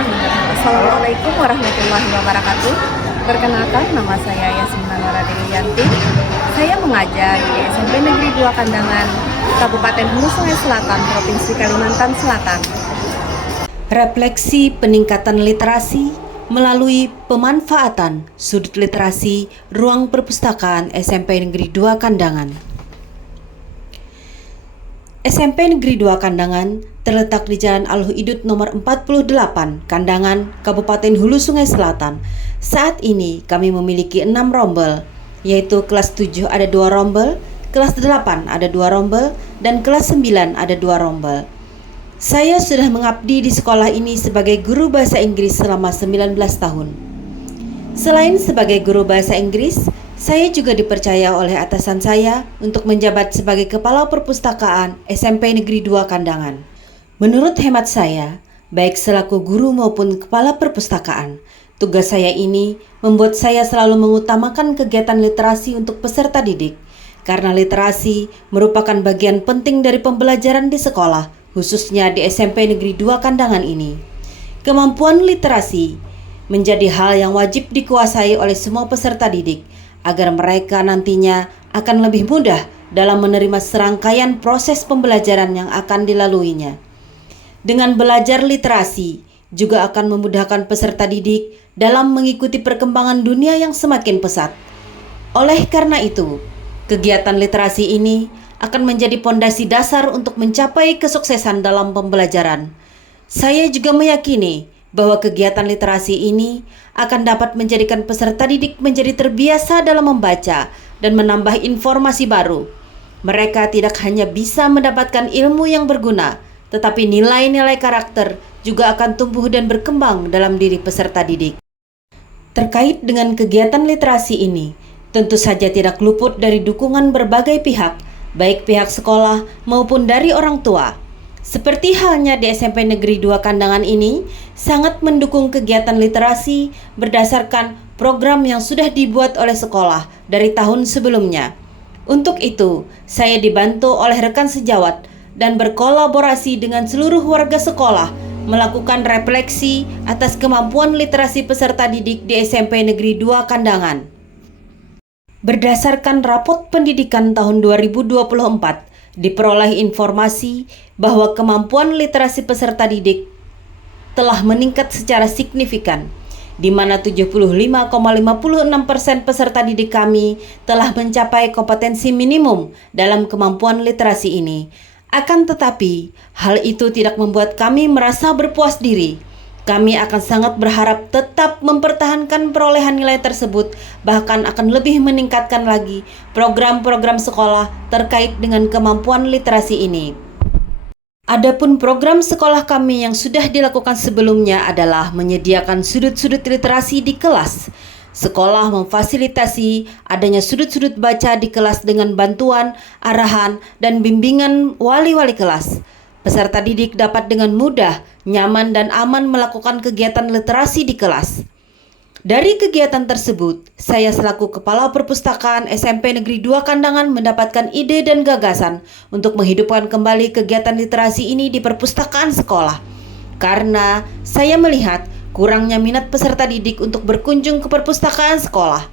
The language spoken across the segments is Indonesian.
Bismillahirrahmanirrahim. Assalamualaikum warahmatullahi wabarakatuh. Perkenalkan, nama saya Yasmina Nora Delianti. Saya mengajar di SMP Negeri 2 Kandangan, Kabupaten Hulu Sungai Selatan, Provinsi Kalimantan Selatan. Refleksi peningkatan literasi melalui pemanfaatan sudut literasi ruang perpustakaan SMP Negeri 2 Kandangan. SMP Negeri 2 Kandangan terletak di Jalan Al-Huidud nomor 48, Kandangan, Kabupaten Hulu Sungai Selatan. Saat ini kami memiliki 6 rombel, yaitu kelas 7 ada 2 rombel, kelas 8 ada 2 rombel, dan kelas 9 ada 2 rombel. Saya sudah mengabdi di sekolah ini sebagai guru bahasa Inggris selama 19 tahun. Selain sebagai guru bahasa Inggris, saya juga dipercaya oleh atasan saya untuk menjabat sebagai Kepala Perpustakaan SMP Negeri 2 Kandangan. Menurut hemat saya, baik selaku guru maupun Kepala Perpustakaan, tugas saya ini membuat saya selalu mengutamakan kegiatan literasi untuk peserta didik, karena literasi merupakan bagian penting dari pembelajaran di sekolah, khususnya di SMP Negeri 2 Kandangan ini. Kemampuan literasi menjadi hal yang wajib dikuasai oleh semua peserta didik, agar mereka nantinya akan lebih mudah dalam menerima serangkaian proses pembelajaran yang akan dilaluinya. Dengan belajar literasi juga akan memudahkan peserta didik dalam mengikuti perkembangan dunia yang semakin pesat. Oleh karena itu, kegiatan literasi ini akan menjadi pondasi dasar untuk mencapai kesuksesan dalam pembelajaran. Saya juga meyakini bahwa kegiatan literasi ini akan dapat menjadikan peserta didik menjadi terbiasa dalam membaca dan menambah informasi baru. Mereka tidak hanya bisa mendapatkan ilmu yang berguna, tetapi nilai-nilai karakter juga akan tumbuh dan berkembang dalam diri peserta didik. Terkait dengan kegiatan literasi ini, tentu saja tidak luput dari dukungan berbagai pihak, baik pihak sekolah maupun dari orang tua. Seperti halnya di SMP Negeri 2 Kandangan ini, sangat mendukung kegiatan literasi berdasarkan program yang sudah dibuat oleh sekolah dari tahun sebelumnya. Untuk itu, saya dibantu oleh rekan sejawat dan berkolaborasi dengan seluruh warga sekolah melakukan refleksi atas kemampuan literasi peserta didik di SMP Negeri 2 Kandangan. Berdasarkan rapot pendidikan tahun 2024, diperoleh informasi bahwa kemampuan literasi peserta didik telah meningkat secara signifikan, di mana 75,56% peserta didik kami telah mencapai kompetensi minimum dalam kemampuan literasi ini. Akan tetapi, hal itu tidak membuat kami merasa berpuas diri. Kami akan sangat berharap tetap mempertahankan perolehan nilai tersebut, bahkan akan lebih meningkatkan lagi program-program sekolah terkait dengan kemampuan literasi ini. Adapun program sekolah kami yang sudah dilakukan sebelumnya adalah menyediakan sudut-sudut literasi di kelas. Sekolah memfasilitasi adanya sudut-sudut baca di kelas dengan bantuan, arahan, dan bimbingan wali-wali kelas. Peserta didik dapat dengan mudah, nyaman, dan aman melakukan kegiatan literasi di kelas. Dari kegiatan tersebut, saya selaku Kepala Perpustakaan SMP Negeri 2 Kandangan mendapatkan ide dan gagasan untuk menghidupkan kembali kegiatan literasi ini di perpustakaan sekolah. Karena saya melihat kurangnya minat peserta didik untuk berkunjung ke perpustakaan sekolah.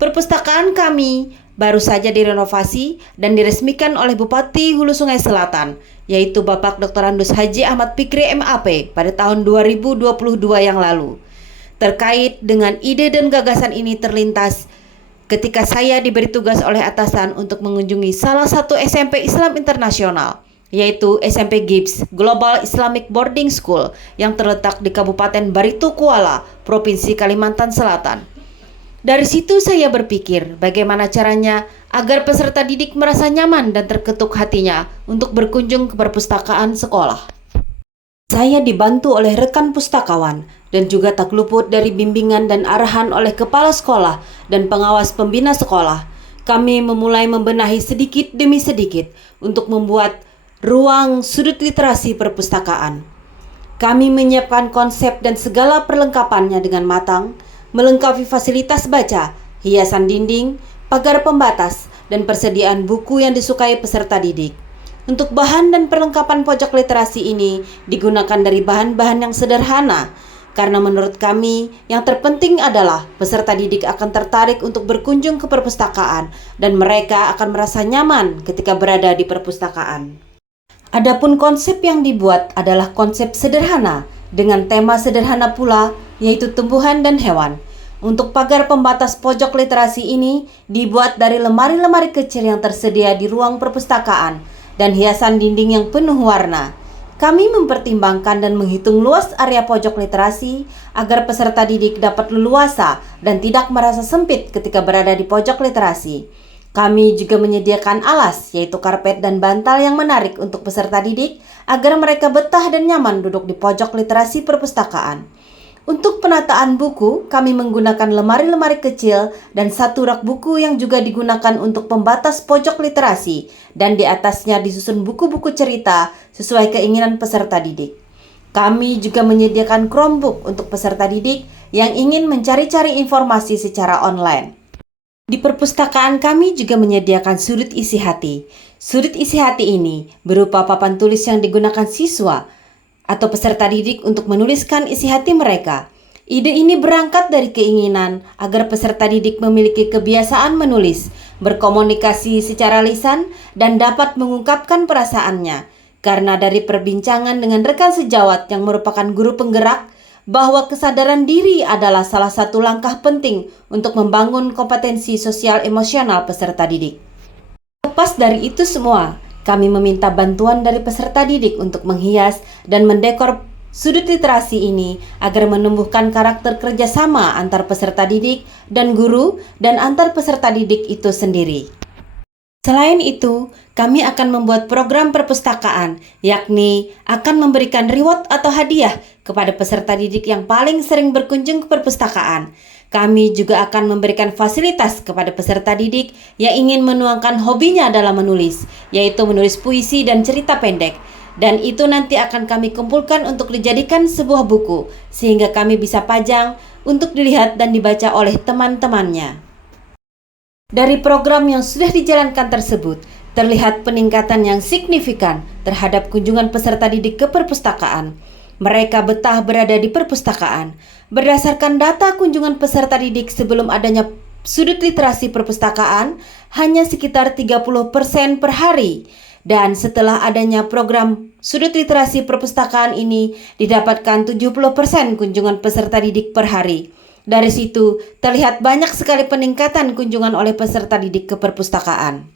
Perpustakaan kami baru saja direnovasi dan diresmikan oleh Bupati Hulu Sungai Selatan, yaitu Bapak Dr. Andus Haji Ahmad Fikri MAP pada tahun 2022 yang lalu. Terkait dengan ide dan gagasan ini terlintas ketika saya diberi tugas oleh atasan untuk mengunjungi salah satu SMP Islam internasional, yaitu SMP GIBS Global Islamic Boarding School yang terletak di Kabupaten Barito Kuala, Provinsi Kalimantan Selatan. Dari situ saya berpikir bagaimana caranya agar peserta didik merasa nyaman dan terketuk hatinya untuk berkunjung ke perpustakaan sekolah. Saya dibantu oleh rekan pustakawan dan juga tak luput dari bimbingan dan arahan oleh kepala sekolah dan pengawas pembina sekolah. Kami memulai membenahi sedikit demi sedikit untuk membuat ruang sudut literasi perpustakaan. Kami menyiapkan konsep dan segala perlengkapannya dengan matang, melengkapi fasilitas baca, hiasan dinding, pagar pembatas, dan persediaan buku yang disukai peserta didik. Untuk bahan dan perlengkapan pojok literasi ini digunakan dari bahan-bahan yang sederhana, karena menurut kami yang terpenting adalah peserta didik akan tertarik untuk berkunjung ke perpustakaan dan mereka akan merasa nyaman ketika berada di perpustakaan. Adapun konsep yang dibuat adalah konsep sederhana dengan tema sederhana pula, yaitu tumbuhan dan hewan. Untuk pagar pembatas pojok literasi ini dibuat dari lemari-lemari kecil yang tersedia di ruang perpustakaan dan hiasan dinding yang penuh warna. Kami mempertimbangkan dan menghitung luas area pojok literasi agar peserta didik dapat leluasa dan tidak merasa sempit ketika berada di pojok literasi. Kami juga menyediakan alas, yaitu karpet dan bantal yang menarik untuk peserta didik agar mereka betah dan nyaman duduk di pojok literasi perpustakaan. Untuk penataan buku, kami menggunakan lemari-lemari kecil dan satu rak buku yang juga digunakan untuk pembatas pojok literasi dan di atasnya disusun buku-buku cerita sesuai keinginan peserta didik. Kami juga menyediakan Chromebook untuk peserta didik yang ingin mencari-cari informasi secara online. Di perpustakaan kami juga menyediakan sudut isi hati. Sudut isi hati ini berupa papan tulis yang digunakan siswa atau peserta didik untuk menuliskan isi hati mereka. Ide ini berangkat dari keinginan agar peserta didik memiliki kebiasaan menulis, berkomunikasi secara lisan, dan dapat mengungkapkan perasaannya. Karena dari perbincangan dengan rekan sejawat yang merupakan guru penggerak, bahwa kesadaran diri adalah salah satu langkah penting untuk membangun kompetensi sosial emosional peserta didik. Lepas dari itu semua, kami meminta bantuan dari peserta didik untuk menghias dan mendekor sudut literasi ini agar menumbuhkan karakter kerjasama antar peserta didik dan guru dan antar peserta didik itu sendiri. Selain itu, kami akan membuat program perpustakaan, yakni akan memberikan reward atau hadiah kepada peserta didik yang paling sering berkunjung ke perpustakaan. Kami juga akan memberikan fasilitas kepada peserta didik yang ingin menuangkan hobinya dalam menulis, yaitu menulis puisi dan cerita pendek. Dan itu nanti akan kami kumpulkan untuk dijadikan sebuah buku, sehingga kami bisa pajang untuk dilihat dan dibaca oleh teman-temannya. Dari program yang sudah dijalankan tersebut, terlihat peningkatan yang signifikan terhadap kunjungan peserta didik ke perpustakaan. Mereka betah berada di perpustakaan. Berdasarkan data kunjungan peserta didik sebelum adanya sudut literasi perpustakaan, hanya sekitar 30% per hari. Dan setelah adanya program sudut literasi perpustakaan ini, didapatkan 70% kunjungan peserta didik per hari. Dari situ, terlihat banyak sekali peningkatan kunjungan oleh peserta didik ke perpustakaan.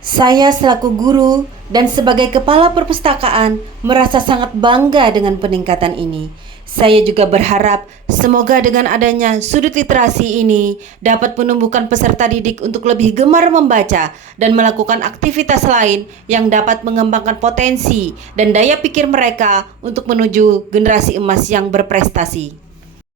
Saya selaku guru dan sebagai kepala perpustakaan merasa sangat bangga dengan peningkatan ini. Saya juga berharap semoga dengan adanya sudut literasi ini dapat menumbuhkan peserta didik untuk lebih gemar membaca dan melakukan aktivitas lain yang dapat mengembangkan potensi dan daya pikir mereka untuk menuju generasi emas yang berprestasi.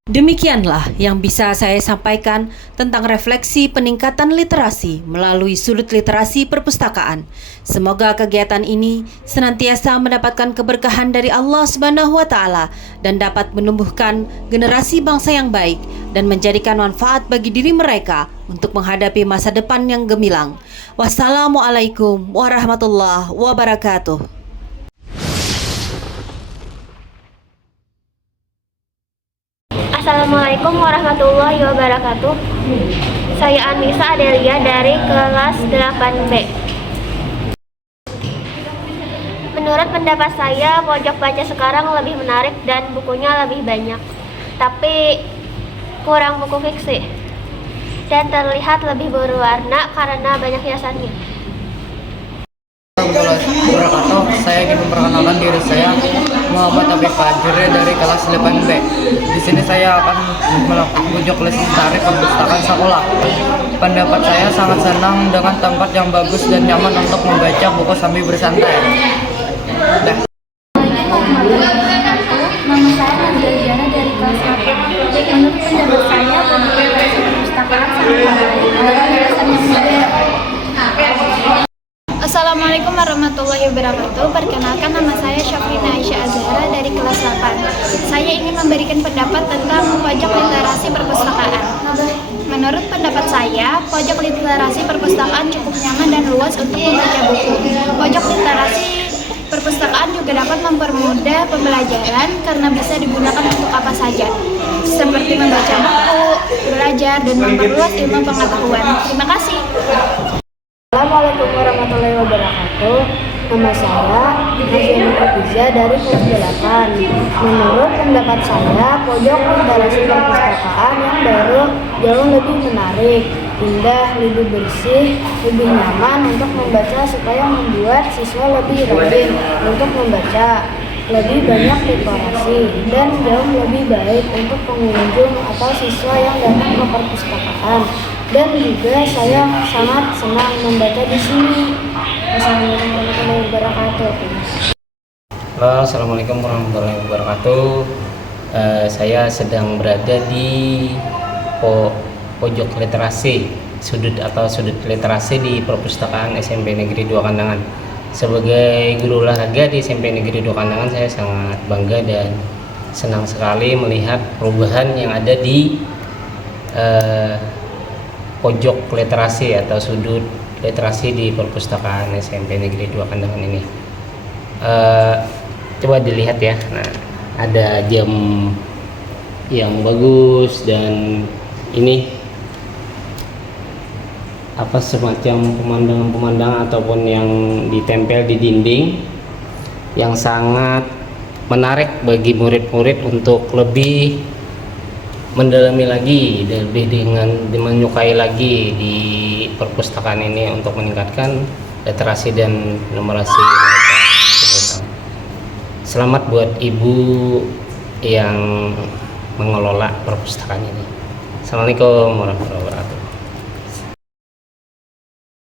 Demikianlah yang bisa saya sampaikan tentang refleksi peningkatan literasi melalui sudut literasi perpustakaan. Semoga kegiatan ini senantiasa mendapatkan keberkahan dari Allah Subhanahu wa Ta'ala dan dapat menumbuhkan generasi bangsa yang baik dan menjadikan manfaat bagi diri mereka untuk menghadapi masa depan yang gemilang. Wassalamualaikum warahmatullahi wabarakatuh. Assalamualaikum warahmatullahi wabarakatuh. Saya Anissa Adelia dari kelas 8B. Menurut pendapat saya, pojok baca sekarang lebih menarik dan bukunya lebih banyak. Tapi kurang buku fiksi. Dan terlihat lebih berwarna karena banyak hiasannya. Wabarakatuh. Saya ingin memperkenalkan diri saya, Muhammad Habib Fajri dari kelas 8B. Di sini saya akan melakukan uji literasi perpustakaan sekolah. Pendapat saya sangat senang dengan tempat yang bagus dan nyaman untuk membaca buku sambil bersantai. Dah. Nama saya Nadia dari kelas 8. Menurut pendapat saya, perpustakaan sangat baik dengan hiasan yang modern. Assalamualaikum warahmatullahi wabarakatuh. Perkenalkan, nama saya Syafrina Aisyah Azhara dari kelas 8. Saya ingin memberikan pendapat tentang pojok literasi perpustakaan. Menurut pendapat saya, pojok literasi perpustakaan cukup nyaman dan luas untuk membaca buku. Pojok literasi perpustakaan juga dapat mempermudah pembelajaran karena bisa digunakan untuk apa saja. saja, seperti membaca buku, belajar, dan memperluas ilmu pengetahuan. Terima kasih. Assalamualaikum warahmatullahi wabarakatuh. Nama saya Hasyani Khadijah dari kelas 8. Menurut pendapat saya, pojok literasi perpustakaan yang baru jauh lebih menarik, indah, lebih bersih, lebih nyaman untuk membaca supaya membuat siswa lebih rajin untuk membaca, lebih banyak literasi, dan jauh lebih baik untuk pengunjung atau siswa yang datang ke perpustakaan. Dan juga saya sangat senang membaca di sini. Wassalamualaikum warahmatullahi wabarakatuh. Halo, Assalamualaikum warahmatullahi wabarakatuh. Saya sedang berada di pojok literasi, sudut literasi di perpustakaan SMP Negeri 2 Kandangan. Sebagai guru olahraga di SMP Negeri 2 Kandangan, saya sangat bangga dan senang sekali melihat perubahan yang ada di pojok literasi atau sudut literasi di perpustakaan SMP Negeri 2 Kandangan ini. Coba dilihat ya. Nah, ada jam yang bagus dan ini apa semacam pemandangan-pemandangan ataupun yang ditempel di dinding yang sangat menarik bagi murid-murid untuk lebih mendalami lagi dan lebih menyukai lagi di perpustakaan ini untuk meningkatkan literasi dan numerasi mereka. Selamat buat ibu yang mengelola perpustakaan ini. Assalamualaikum warahmatullahi wabarakatuh.